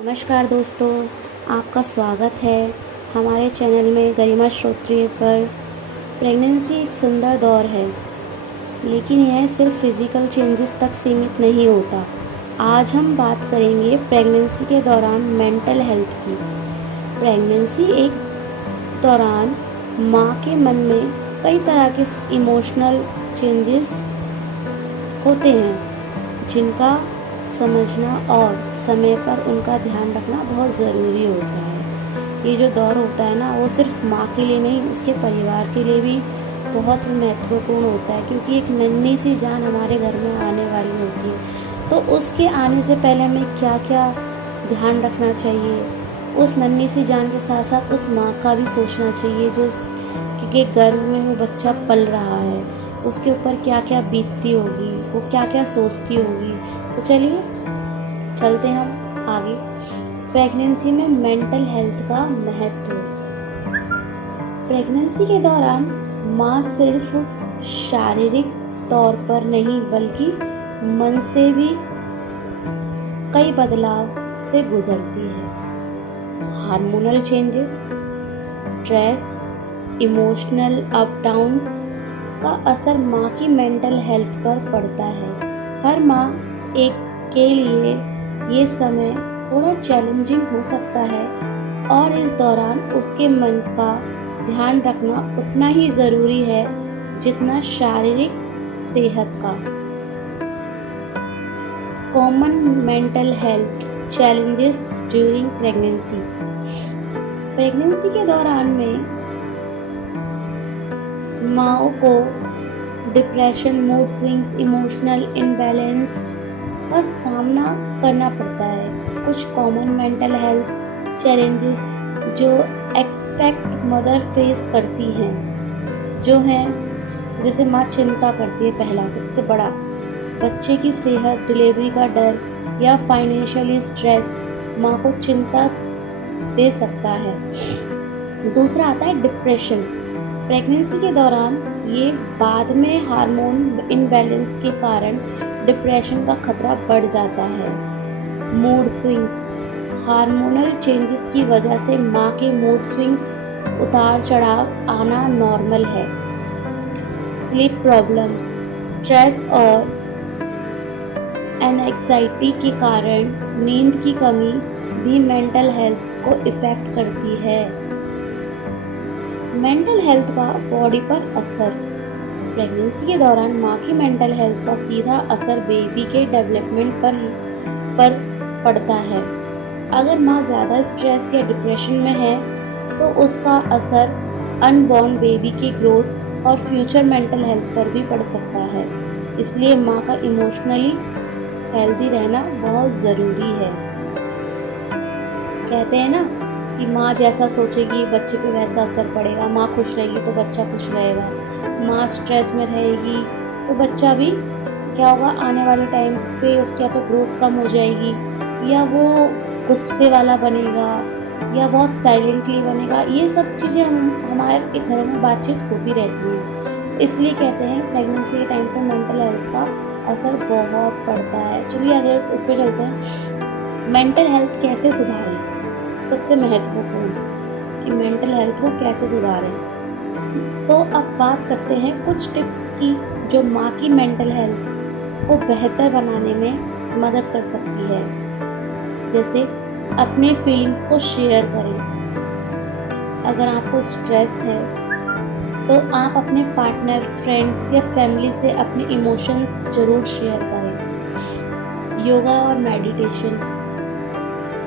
नमस्कार दोस्तों, आपका स्वागत है हमारे चैनल में गरिमा श्रोत्रिय पर। प्रेगनेंसी एक सुंदर दौर है, लेकिन यह सिर्फ फिज़िकल चेंजेस तक सीमित नहीं होता। आज हम बात करेंगे प्रेगनेंसी के दौरान मेंटल हेल्थ की। प्रेगनेंसी एक दौरान माँ के मन में कई तरह के इमोशनल चेंजेस होते हैं, जिनका समझना और समय पर उनका ध्यान रखना बहुत ज़रूरी होता है। ये जो दौर होता है ना, वो सिर्फ माँ के लिए नहीं, उसके परिवार के लिए भी बहुत महत्वपूर्ण होता है, क्योंकि एक नन्ही सी जान हमारे घर में आने वाली होती है। तो उसके आने से पहले हमें क्या क्या ध्यान रखना चाहिए, उस नन्ही सी जान के साथ साथ उस माँ का भी सोचना चाहिए जो के गर्भ में वो बच्चा पल रहा है, उसके ऊपर क्या क्या बीतती होगी, वो क्या क्या सोचती होगी। तो चलिए चलते हम आगे। प्रेगनेंसी में मेंटल हेल्थ का महत्व। प्रेगनेंसी के दौरान माँ सिर्फ शारीरिक तौर पर नहीं बल्कि मन से भी कई बदलाव से गुजरती है। Hormonal changes, stress, emotional up downs का असर माँ की मेंटल हेल्थ पर पड़ता है। हर माँ एक के लिए ये समय थोड़ा चैलेंजिंग हो सकता है और इस दौरान उसके मन का ध्यान रखना उतना ही ज़रूरी है जितना शारीरिक सेहत का। Common mental health challenges during pregnancy. Pregnancy के दौरान में माँओं को depression, mood swings, emotional imbalance का सामना करना पड़ता है। कुछ कॉमन मेंटल हेल्थ चैलेंजेस जो एक्सपेक्ट मदर फेस करती हैं, जो हैं जैसे माँ चिंता करती है, पहला सबसे बड़ा बच्चे की सेहत, डिलीवरी का डर या फाइनेंशियली स्ट्रेस माँ को चिंता दे सकता है। दूसरा आता है डिप्रेशन। प्रेगनेंसी के दौरान ये बाद में हार्मोन इनबैलेंस के कारण डिप्रेशन का खतरा बढ़ जाता है। मूड स्विंग्स, हार्मोनल चेंजेस की वजह से माँ के मूड स्विंग्स, उतार चढ़ाव आना नॉर्मल है। स्लीप प्रॉब्लम्स, स्ट्रेस और एंजाइटी के कारण नींद की कमी भी मेंटल हेल्थ को इफ़ेक्ट करती है। मेंटल हेल्थ का बॉडी पर असर। प्रेगनेंसी के दौरान माँ की मेंटल हेल्थ का सीधा असर बेबी के डेवलपमेंट पर पड़ता है। अगर माँ ज़्यादा स्ट्रेस या डिप्रेशन में है तो उसका असर अनबॉर्न बेबी की ग्रोथ और फ्यूचर मेंटल हेल्थ पर भी पड़ सकता है। इसलिए माँ का इमोशनली हेल्दी रहना बहुत ज़रूरी है। कहते हैं ना कि माँ जैसा सोचेगी बच्चे पे वैसा असर पड़ेगा। माँ खुश रहेगी तो बच्चा खुश रहेगा, माँ स्ट्रेस में रहेगी तो बच्चा भी क्या होगा, आने वाले टाइम पे उसकी या तो ग्रोथ कम हो जाएगी, या वो गुस्से वाला बनेगा, या बहुत साइलेंटली बनेगा। ये सब चीज़ें हमारे घरों में बातचीत होती रहती हैं। इसलिए कहते हैं प्रेगनेंसी के टाइम पर मेंटल हेल्थ का असर बहुत पड़ता है। चलिए आगे उस पर चलते हैं। मेंटल हेल्थ कैसे सुधारें। सबसे महत्वपूर्ण कि मेंटल हेल्थ को कैसे सुधारें। तो अब बात करते हैं कुछ टिप्स की जो माँ की मेंटल हेल्थ को बेहतर बनाने में मदद कर सकती है। जैसे अपने फीलिंग्स को शेयर करें। अगर आपको स्ट्रेस है तो आप अपने पार्टनर, फ्रेंड्स या फैमिली से अपने इमोशंस ज़रूर शेयर करें। योगा और मेडिटेशन,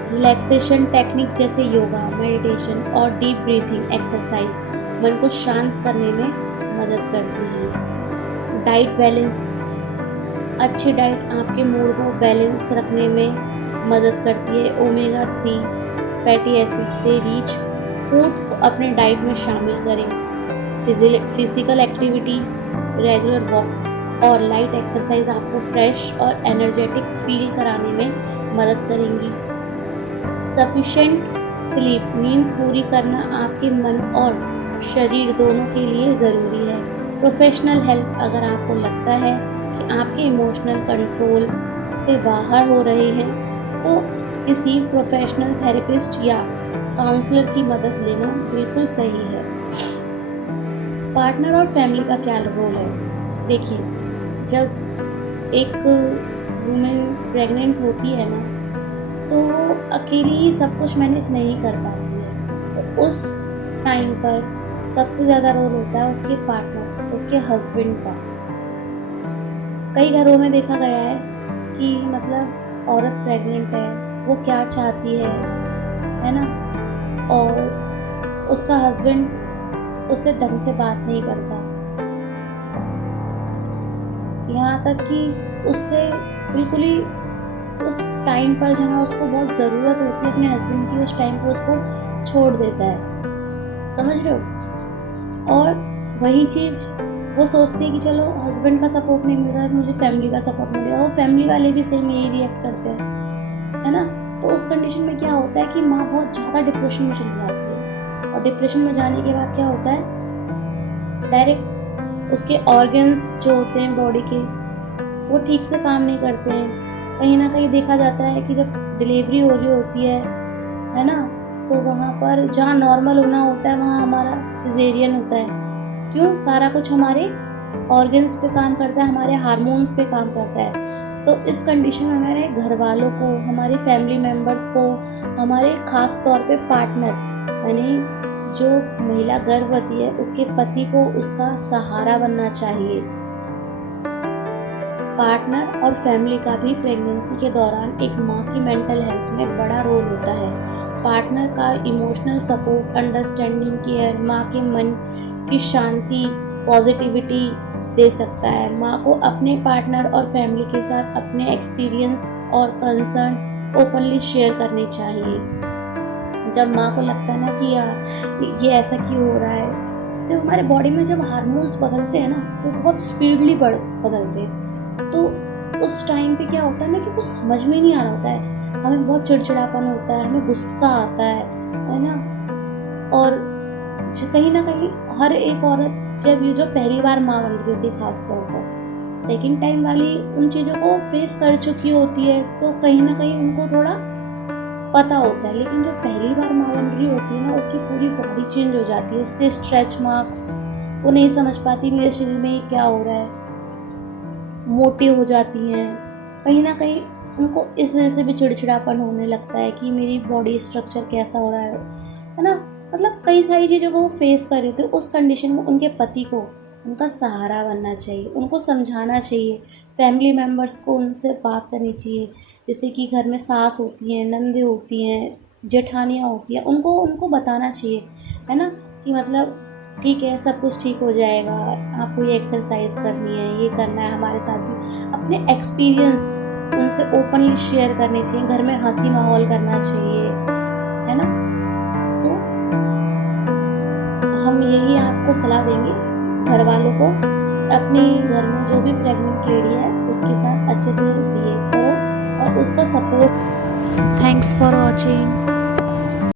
रिलैक्सेशन टेक्निक जैसे योगा, मेडिटेशन और डीप ब्रीथिंग एक्सरसाइज मन को शांत करने में मदद करती हैं। डाइट बैलेंस, अच्छी डाइट आपके मूड को बैलेंस रखने में मदद करती है। ओमेगा 3 फैटी एसिड से रिच फूड्स को अपने डाइट में शामिल करें। फिजिकल एक्टिविटी, रेगुलर वॉक और लाइट एक्सरसाइज आपको फ्रेश और एनर्जेटिक फील कराने में मदद करेंगी। सफिशिएंट स्लीप, नींद पूरी करना आपके मन और शरीर दोनों के लिए ज़रूरी है। प्रोफेशनल हेल्प, अगर आपको लगता है कि आपके इमोशनल कंट्रोल से बाहर हो रहे हैं तो किसी प्रोफेशनल थेरेपिस्ट या काउंसलर की मदद लेना बिल्कुल सही है। पार्टनर और फैमिली का क्या रोल है? देखिए, जब एक वुमेन प्रेग्नेंट होती है ना, तो वो अकेली ही सब कुछ मैनेज नहीं कर पाती है। तो उस टाइम पर सबसे ज़्यादा रोल होता है उसके पार्टनर, उसके हस्बैंड का। कई घरों में देखा गया है कि मतलब औरत प्रेग्नेंट है, वो क्या चाहती है ना, और उसका हस्बैंड उससे ढंग से बात नहीं करता, यहाँ तक कि उससे बिल्कुल ही उस टाइम पर जहाँ उसको बहुत ज़रूरत होती है अपने हस्बैंड की, उस टाइम पर उसको छोड़ देता है। समझ रहे हो? और वही चीज़ वो सोचती है कि चलो हस्बैंड का सपोर्ट नहीं मिल रहा है तो मुझे फैमिली का सपोर्ट मिलेगा। वो फैमिली वाले भी सेम यही रिएक्ट करते हैं, है ना। तो उस कंडीशन में क्या होता है कि माँ बहुत ज़्यादा डिप्रेशन में चली जाती है, और डिप्रेशन में जाने के बाद क्या होता है, डायरेक्ट उसके ऑर्गन्स जो होते हैं बॉडी के, वो ठीक से काम नहीं करते हैं। कहीं ना कहीं देखा जाता है कि जब डिलीवरी हो रही होती है ना, तो वहाँ पर जहाँ नॉर्मल होना होता है वहाँ हमारा सिजेरियन होता है। क्यों? सारा कुछ हमारे ऑर्गन्स पे काम करता है, हमारे हार्मोन्स पे काम करता है। तो इस कंडीशन में हमारे घर वालों को, हमारे फैमिली मेम्बर्स को, हमारे खास तौर पे पार्टनर यानी जो महिला गर्भवती है उसके पति को उसका सहारा बनना चाहिए। पार्टनर और फैमिली का भी प्रेगनेंसी के दौरान एक माँ की मेंटल हेल्थ में बड़ा रोल होता है। पार्टनर का इमोशनल सपोर्ट, अंडरस्टैंडिंग, केयर माँ के मन की शांति, पॉजिटिविटी दे सकता है। माँ को अपने पार्टनर और फैमिली के साथ अपने एक्सपीरियंस और कंसर्न ओपनली शेयर करने चाहिए। जब माँ को लगता है ना कि यार ये ऐसा क्यों हो रहा है, तो हमारे बॉडी में जब हार्मोन्स बदलते हैं ना, वो बहुत स्पीडली बदलते हैं। तो उस टाइम पे क्या होता है ना कि कुछ समझ में नहीं आ रहा होता है, हमें बहुत चिड़चिड़ापन होता है, हमें गुस्सा आता है ना। और कहीं ना कहीं हर एक औरत जब ये जो पहली बार माँ बन रही होती है, खासतौर पर सेकेंड टाइम वाली उन चीज़ों को फेस कर चुकी होती है, तो कहीं ना कहीं उनको थोड़ा पता होता है। लेकिन जो पहली बार माँ बन रही होती है ना, उसकी पूरी बॉडी चेंज हो जाती है, उसके स्ट्रेच मार्क्स, वो नहीं समझ पाती मेरे शरीर में क्या हो रहा है, मोटी हो जाती हैं। कहीं ना कहीं उनको इस वजह से भी चिड़चिड़ापन होने लगता है कि मेरी बॉडी स्ट्रक्चर कैसा हो रहा है ना। मतलब कई सारी चीज़ों को वो फेस कर रहे थे। उस कंडीशन में उनके पति को उनका सहारा बनना चाहिए, उनको समझाना चाहिए, फैमिली मेम्बर्स को उनसे बात करनी चाहिए। जैसे कि घर में सास होती हैं, नंदे होती हैं, जेठानियाँ होती हैं, उनको बताना चाहिए, है ना, कि मतलब ठीक है, सब कुछ ठीक हो जाएगा, आपको ये एक्सरसाइज करनी है, ये करना है। हमारे साथ भी अपने एक्सपीरियंस उनसे ओपनली शेयर करने चाहिए, घर में हंसी माहौल करना चाहिए, है ना। तो हम यही आपको सलाह देंगे घर वालों को, अपने घर में जो भी प्रेग्नेंट लेडी है उसके साथ अच्छे से बिहेव करो और उसका सपोर्ट। Thanks for watching.